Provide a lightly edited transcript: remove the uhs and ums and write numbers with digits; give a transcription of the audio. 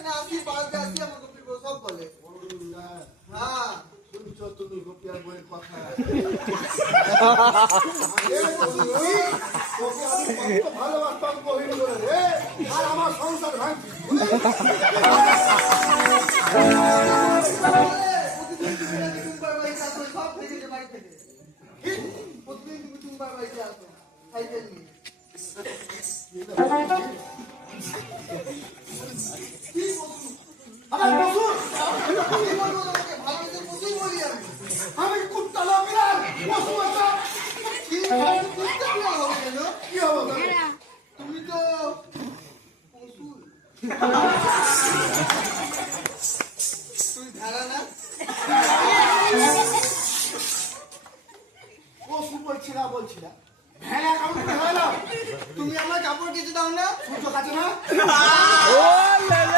এখানে আসি পাল্টে আসি আমার গোপী বউ সব বলে। হ্যাঁ শুনছো তুমি গোপিয়ার বইয়ের কথা? ভালোবাসতাম কহিনি বলে রে, আর আমার সংসার ভাঙছি। প্রতিদিন তুমি নাকি টুম্পার বাড়িতে আসো, সব দেখেছে বাড়ি থেকে। প্রতিদিন তুমি টুম্পার বাড়িতে আসো সাইকেল নিয়ে। কি বলছো? আমার বসুন, কি বলবো তোমাকে? ভালোবেসে প্রচুর বলি আমি। আমি কুত্তা লোক বিড়াল, পশু বাচ্চা। কি বুঝতে পারলাম হবে কেন? কি হবো তাহলে? তুমি তো পশু।